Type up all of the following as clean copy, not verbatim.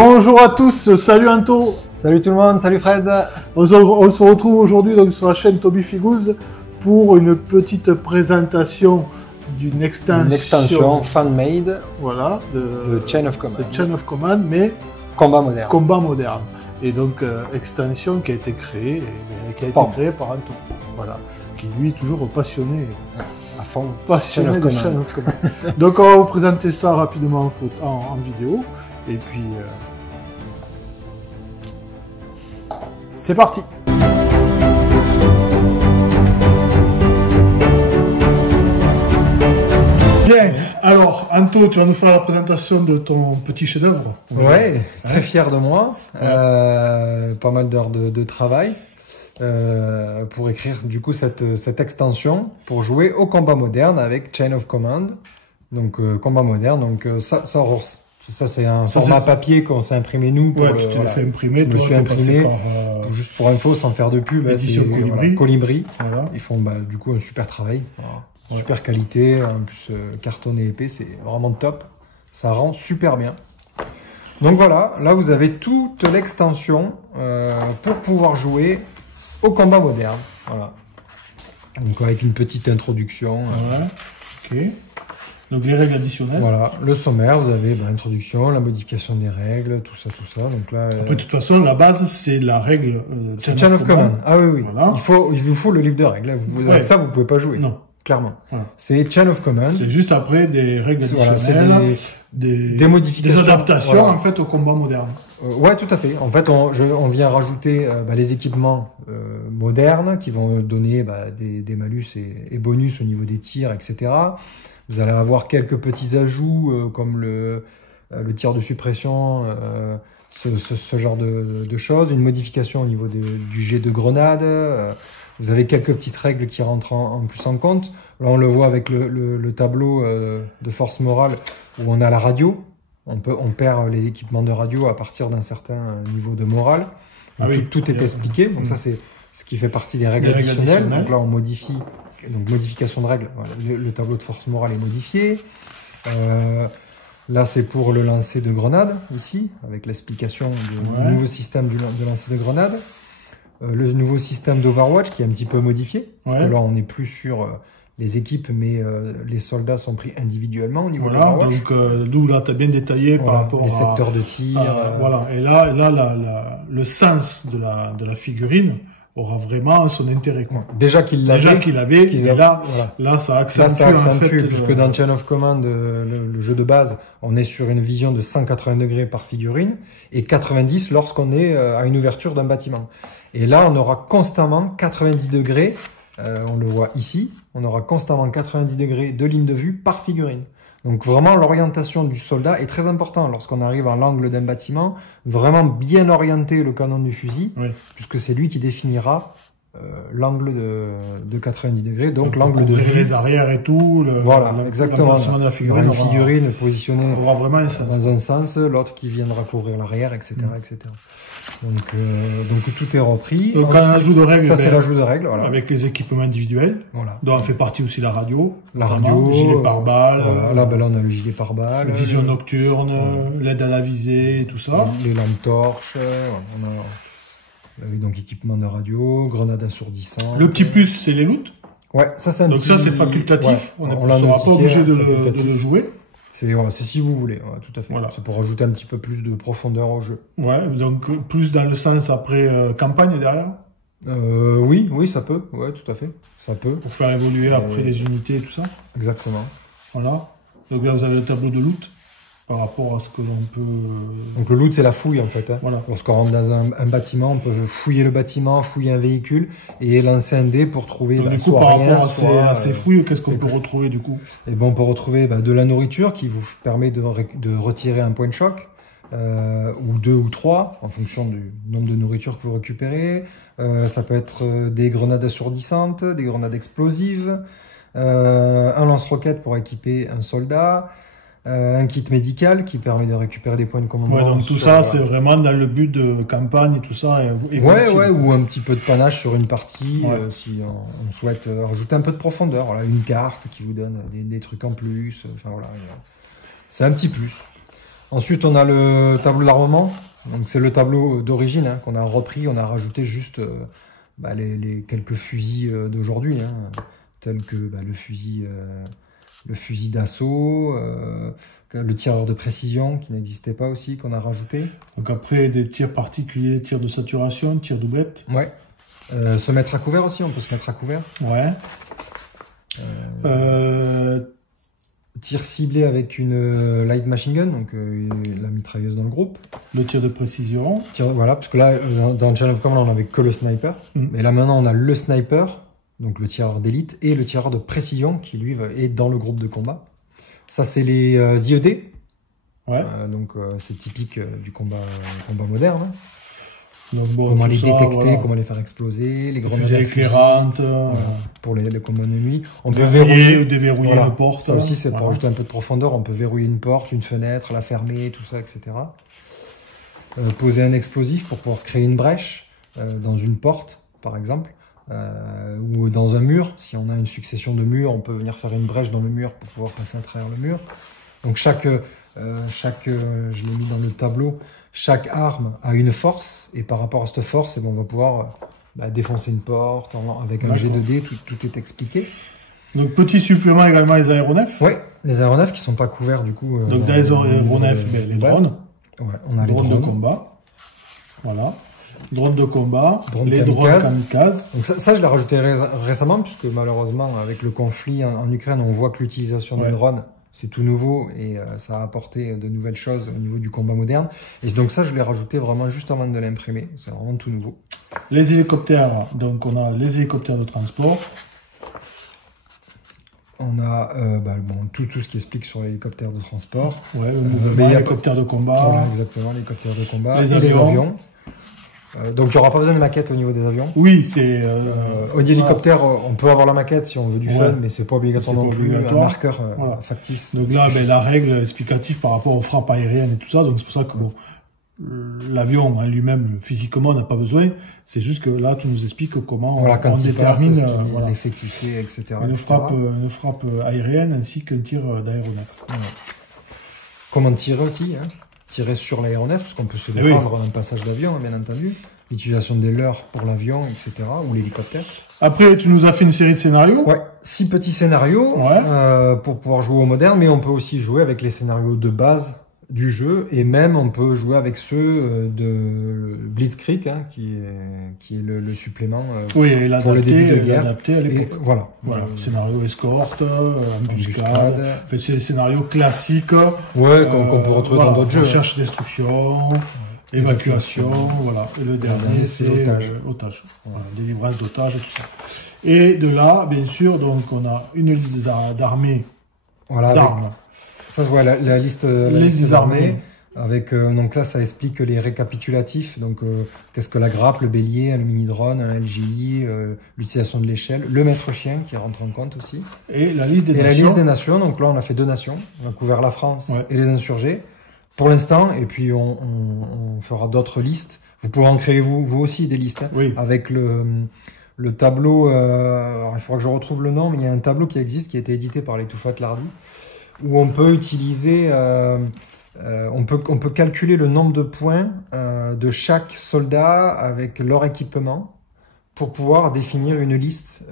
Bonjour à tous, salut Anto. Salut tout le monde, salut Fred. On se retrouve aujourd'hui sur la chaîne Toby Figooz pour une petite présentation d'une extension fan-made, voilà, de Chain of Command. De Chain of Command, mais combat moderne. Combat moderne. Et donc extension qui a été créée, créée par Anto, voilà, qui lui est toujours passionné. À fond. Passionné de Chain of Command. Donc on va vous présenter ça rapidement en vidéo. Et puis, c'est parti. Bien, alors Anto, tu vas nous faire la présentation de ton petit chef-d'œuvre. Ouais, très fier de moi. Ouais. Pas mal d'heures de travail pour écrire du coup cette extension pour jouer au combat moderne avec Chain of Command. Donc combat moderne, donc ça c'est un format papier qu'on s'est imprimé nous. Pour tu te l'as fait imprimer, je me suis imprimé juste pour info sans faire de pub. Édition Colibri. Colibri. Voilà. Ils font du coup un super travail, super qualité, en plus cartonné épais, c'est vraiment top. Ça rend super bien. Donc voilà, là vous avez toute l'extension pour pouvoir jouer au combat moderne. Voilà. Donc avec une petite introduction. Ok. Donc les règles additionnelles. Voilà, le sommaire, vous avez l'introduction, la modification des règles, tout ça. Donc là, après, de toute façon, la base, c'est la règle Chain of Command. Ah oui. Voilà. Il vous faut le livre de règles. Avec ça, vous pouvez pas jouer. Non. Clairement. Voilà. C'est Chain of Command. C'est juste après des règles additionnelles, des modifications. Des adaptations, en fait, au combat moderne. Ouais, tout à fait. En fait, on vient rajouter les équipements modernes qui vont donner des malus et bonus au niveau des tirs, etc. Vous allez avoir quelques petits ajouts comme le tir de suppression, ce genre de choses, une modification au niveau du jet de grenade. Vous avez quelques petites règles qui rentrent en plus en compte. Là, on le voit avec le tableau de force morale où on a la radio. On perd les équipements de radio à partir d'un certain niveau de morale. Tout est expliqué. Donc ça, c'est ce qui fait partie des règles additionnelles. Donc là, on modifie. Donc modification de règles, voilà. Le tableau de force morale est modifié. Là c'est pour le lancer de grenade, ici, avec l'explication du nouveau système de lancer de grenade. Le nouveau système d'Overwatch qui est un petit peu modifié. Parce que là on n'est plus sur les équipes, mais les soldats sont pris individuellement au niveau de l'Overwatch. Donc d'où là tu as bien détaillé par rapport les secteurs de tir. Voilà, et là le sens de la figurine aura vraiment son intérêt. Quoi. Déjà qu'il l'avait, mais là ça accentue. En fait, puisque dans Chain of Command, le jeu de base, on est sur une vision de 180 degrés par figurine et 90 lorsqu'on est à une ouverture d'un bâtiment. Et là, on aura constamment 90 degrés, on le voit ici, on aura constamment 90 degrés de ligne de vue par figurine. Donc vraiment, l'orientation du soldat est très importante lorsqu'on arrive à l'angle d'un bâtiment, vraiment bien orienter le canon du fusil, puisque c'est lui qui définira l'angle de 90 degrés, donc l'angle de vue. Les arrières et tout. Voilà, exactement. De la figurine, une figurine positionnée vraiment dans un sens, l'autre qui viendra couvrir l'arrière, etc., etc. Donc tout est repris. Donc un ajout de règles. Ça c'est l'ajout de règles, voilà. Avec les équipements individuels. Voilà. Dont fait partie aussi la radio. La radio. Le gilet pare-balles. Là on a le gilet pare-balles. Vision nocturne, l'aide à la visée, tout ça. Les lampes torches. Donc équipement de radio, grenade assourdissante. Le petit plus, c'est les loots. Ouais, ça c'est un Donc ça c'est facultatif. On ne sera pas obligé de le jouer. C'est si vous voulez, tout à fait. Voilà. C'est pour ajouter un petit peu plus de profondeur au jeu. Ouais, donc plus dans le sens après campagne derrière. Oui, ça peut. Ouais, tout à fait. Ça peut. Pour faire évoluer après les unités et tout ça. Exactement. Voilà. Donc là vous avez le tableau de loot par rapport à ce que l'on peut. Donc le loot c'est la fouille en fait. Voilà. Lorsqu'on rentre dans un bâtiment, on peut fouiller le bâtiment, fouiller un véhicule et lancer un dé pour trouver. Donc, du coup, par rapport à ces fouilles, qu'est-ce qu'on peut retrouver du coup? Et on peut retrouver de la nourriture qui vous permet de retirer un point de choc. Ou 2 ou 3 en fonction du nombre de nourriture que vous récupérez. Ça peut être des grenades assourdissantes, des grenades explosives, un lance-roquette pour équiper un soldat, un kit médical qui permet de récupérer des points de commandement. Ouais, donc tout ça, c'est vraiment dans le but de campagne et tout ça. Ou un petit peu de panache sur une partie, si on souhaite rajouter un peu de profondeur. Voilà, une carte qui vous donne des trucs en plus. Enfin voilà, c'est un petit plus. Ensuite, on a le tableau d'armement. Donc c'est le tableau d'origine hein, qu'on a repris. On a rajouté juste les quelques fusils d'aujourd'hui, hein, tels que le fusil d'assaut, le tireur de précision qui n'existait pas aussi, qu'on a rajouté. Donc après, des tirs particuliers, tirs de saturation, tirs doublette. Ouais. Se mettre à couvert aussi, on peut se mettre à couvert. Ouais. Tir ciblé avec une light machine gun, donc la mitrailleuse dans le groupe. Le tir de précision. Voilà, parce que là, dans Challenge of Command, on n'avait que le sniper. Mais là, maintenant, on a le sniper, donc le tireur d'élite, et le tireur de précision, qui lui est dans le groupe de combat. Ça, c'est les IED. Ouais. Donc, c'est typique du combat moderne. Donc, bon, comment les détecter, voilà. Comment les faire exploser, les grenades fusées éclairantes, pour les combats de nuit. On peut verrouiller ou déverrouiller une porte. Ça aussi, c'est pour ajouter un peu de profondeur. On peut verrouiller une porte, une fenêtre, la fermer, tout ça, etc. Poser un explosif pour pouvoir créer une brèche dans une porte, par exemple, ou dans un mur. Si on a une succession de murs, on peut venir faire une brèche dans le mur pour pouvoir passer à travers le mur. Donc je l'ai mis dans le tableau, chaque arme a une force, et par rapport à cette force, on va pouvoir défoncer une porte avec un G2D, tout est expliqué. Donc petit supplément également les aéronefs. Oui, les aéronefs qui ne sont pas couverts du coup. Donc dans les aéronefs, les drones. Ouais, on a les drones de combat. Voilà. Drones de combat, les drones kamikazes. Donc ça, je l'ai rajouté récemment, puisque malheureusement, avec le conflit en Ukraine, on voit que l'utilisation des drones, c'est tout nouveau et ça a apporté de nouvelles choses au niveau du combat moderne. Et donc ça, je l'ai rajouté vraiment juste avant de l'imprimer. C'est vraiment tout nouveau. Les hélicoptères, donc on a les hélicoptères de transport. On a tout ce qui explique sur l'hélicoptère de transport. Ouais, le mouvement, l'hélicoptère de combat. Voilà, exactement, l'hélicoptère de combat. Les avions. Donc il n'y aura pas besoin de maquette au niveau des avions. Oui, c'est... au hélicoptère, on peut avoir la maquette si on veut du fun, mais c'est pas obligatoire non plus, un marqueur factice. Donc là, la règle explicative par rapport aux frappes aériennes et tout ça, donc c'est pour ça que l'avion en lui-même, physiquement, n'a pas besoin. C'est juste que là, tu nous expliques comment on détermine l'effet qu'il fait, etc. Une frappe aérienne ainsi qu'un tir d'aéronef. Comment tirer aussi, hein. Tirer sur l'aéronef, parce qu'on peut se défendre d'un passage d'avion, bien entendu. L'utilisation des leurres pour l'avion, etc. ou l'hélicoptère. Après, tu nous as fait une série de scénarios. Ouais, 6 petits scénarios pour pouvoir jouer au moderne, mais on peut aussi jouer avec les scénarios de base du jeu, et même on peut jouer avec ceux de Blitzkrieg, hein, qui est le supplément pour le début de guerre. L'adapté à l'époque. Voilà. Scénario escorte, embuscade. En fait, c'est des scénarios classiques. Qu'on peut retrouver dans d'autres jeux. Recherche, destruction, évacuation, voilà. Et le dernier, c'est otage. Délivrance d'otages et tout ça. Et de là, bien sûr, donc on a une liste d'armées, d'armes. Ça, je vois la liste des armées. Avec, donc là, ça explique les récapitulatifs. Donc, qu'est-ce que la grappe, le bélier, le mini-drone, un LGI, l'utilisation de l'échelle, le maître-chien qui rentre en compte aussi. Et la liste des nations. La liste des nations. Donc là, on a fait 2 nations. On a couvert la France et les insurgés. Pour l'instant, et puis on fera d'autres listes. Vous pouvez en créer vous aussi des listes. Hein, avec le tableau, alors il faudra que je retrouve le nom, mais il y a un tableau qui existe, qui a été édité par les Touffat Lardy, où on peut utiliser, on peut calculer le nombre de points de chaque soldat avec leur équipement pour pouvoir définir une liste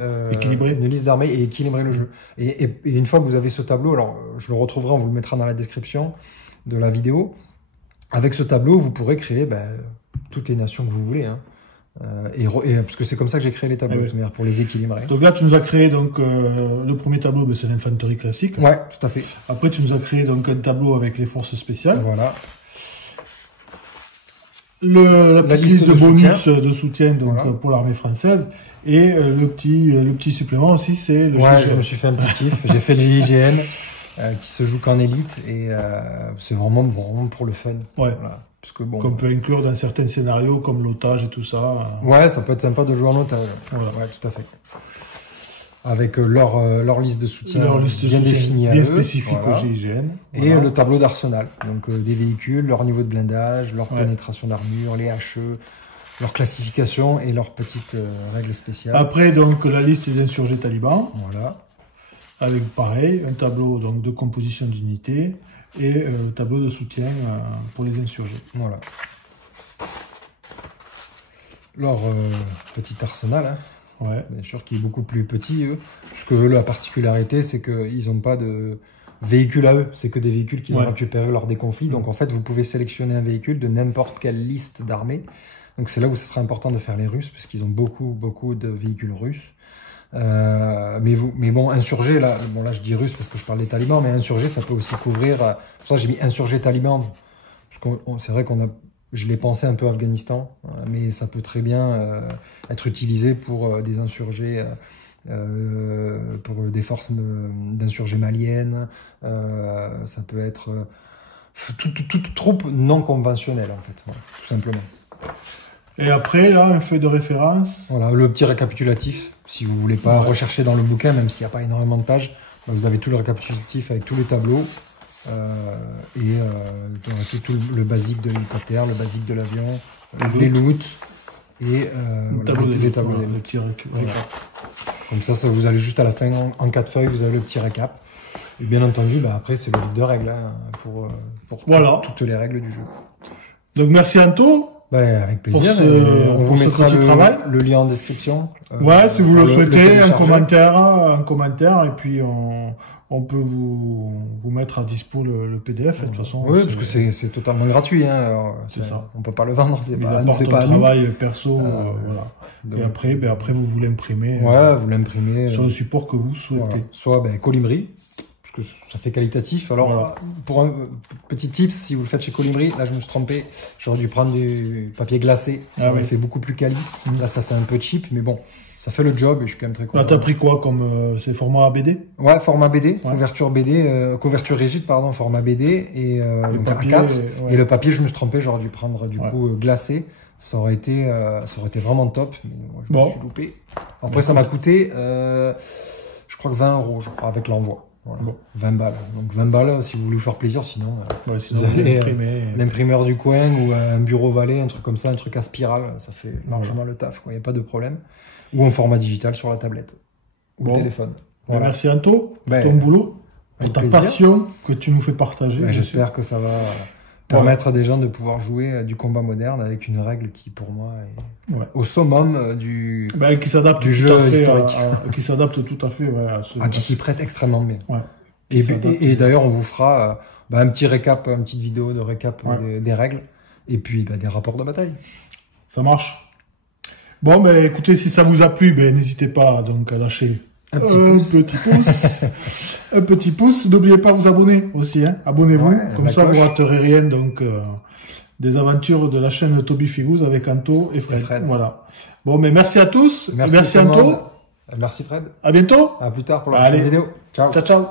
d'armées et équilibrer le jeu. Et une fois que vous avez ce tableau, alors je le retrouverai, on vous le mettra dans la description de la vidéo. Avec ce tableau, vous pourrez créer toutes les nations que vous voulez. Hein. Parce que c'est comme ça que j'ai créé les tableaux, pour les équilibrer. Donc là, tu nous as créé le premier tableau, c'est l'infanterie classique. Ouais, tout à fait. Après, tu nous as créé donc un tableau avec les forces spéciales. Voilà. La petite liste de bonus de soutien donc pour l'armée française, et le petit supplément aussi, c'est le GIGN. Je me suis fait un petit kiff. J'ai fait le GIGN qui se joue qu'en élite, et c'est vraiment pour le fun. Ouais. Voilà. Qu'on peut inclure dans certains scénarios comme l'otage et tout ça. Ouais, ça peut être sympa de jouer en otage. Voilà. Ouais, tout à fait. Avec leur liste de soutien bien définie, bien spécifique au GIGN. Et le tableau d'arsenal. Donc des véhicules, leur niveau de blindage, leur pénétration d'armure, les HE, leur classification et leurs petites règles spéciales. Après, donc, la liste des insurgés talibans. Voilà. Avec pareil, un tableau donc de composition d'unités, et tableau de soutien pour les insurgés. Voilà. Leur petit arsenal, hein. Ouais. Bien sûr, qui est beaucoup plus petit, eux. Puisque eux, la particularité, c'est qu'ils n'ont pas de véhicules à eux. C'est que des véhicules qu'ils ont récupérés lors des conflits. Donc, en fait, vous pouvez sélectionner un véhicule de n'importe quelle liste d'armées. Donc, c'est là où ce sera important de faire les Russes, parce qu'ils ont beaucoup de véhicules russes. Mais bon, insurgés, là, bon, là, je dis russe parce que je parle des talibans, mais insurgés, ça peut aussi couvrir. Pour ça, j'ai mis insurgés talibans. Parce que c'est vrai je l'ai pensé un peu Afghanistan, mais ça peut très bien être utilisé pour des insurgés, pour des forces d'insurgés maliennes. Ça peut être toute troupe non conventionnelle, en fait, voilà, tout simplement. Et après, là, un feuille de référence. Voilà, le petit récapitulatif. Si vous voulez pas rechercher dans le bouquin, même s'il n'y a pas énormément de pages, vous avez tout le récapitulatif avec tous les tableaux. Tout le basique de l'hélicoptère, le basique de l'avion, les loots et les tableaux. Le petit récap. Comme ça, vous allez juste à la fin, en 4 feuilles, vous avez le petit récap. Et bien entendu, après, c'est le livre de règles pour toutes les règles du jeu. Donc, merci Anto. Avec plaisir. On vous mettra le lien en description. Si vous le souhaitez, un commentaire, et puis on peut vous mettre à dispo le PDF, de toute façon. Oui, parce que c'est totalement gratuit. C'est ça. On peut pas le vendre. C'est pas un travail perso. Voilà. Et après, vous l'imprimer. Vous l'imprimez. Sur le support que vous souhaitez. Soit Colibri, parce que ça fait qualitatif. Alors, pour un petit tips, si vous le faites chez Colibri, là je me suis trompé, j'aurais dû prendre du papier glacé. Ça aurait fait beaucoup plus quali. Là, ça fait un peu cheap, mais bon, ça fait le job et je suis quand même très content. Là, t'as pris quoi comme c'est format BD? Ouais, format BD, couverture BD, couverture rigide, pardon, format BD et papier, A4. Et le papier, je me suis trompé, j'aurais dû prendre du coup glacé. Ça aurait été vraiment top, mais moi, je me suis loupé. Après, ça m'a coûté, je crois que 20 €, je crois, avec l'envoi. Voilà. 20 balles. Donc 20 balles si vous voulez vous faire plaisir, sinon vous allez l'imprimeur du coin ou un bureau Valet, un truc comme ça, un truc à spirale, ça fait largement le taf, il n'y a pas de problème. Ou en format digital sur la tablette ou le téléphone. Voilà. Merci Anto pour ton boulot, pour ta passion que tu nous fais partager. J'espère que ça va permettre à des gens de pouvoir jouer du combat moderne avec une règle qui pour moi est au summum du jeu historique. Qui s'adapte tout à fait qui s'y prête extrêmement bien. Et d'ailleurs on vous fera un petit récap, une petite vidéo de récap des règles et puis des rapports de bataille. Ça marche. Bon, écoutez, si ça vous a plu, n'hésitez pas donc à lâcher un petit pouce. N'oubliez pas de vous abonner aussi, abonnez-vous, comme ça vous raterez rien donc des aventures de la chaîne Toby Figous avec Anto et Fred. Voilà. Bon, merci à tous. Merci Anto. Merci Fred. À bientôt. À plus tard pour la prochaine vidéo. Ciao. Ciao.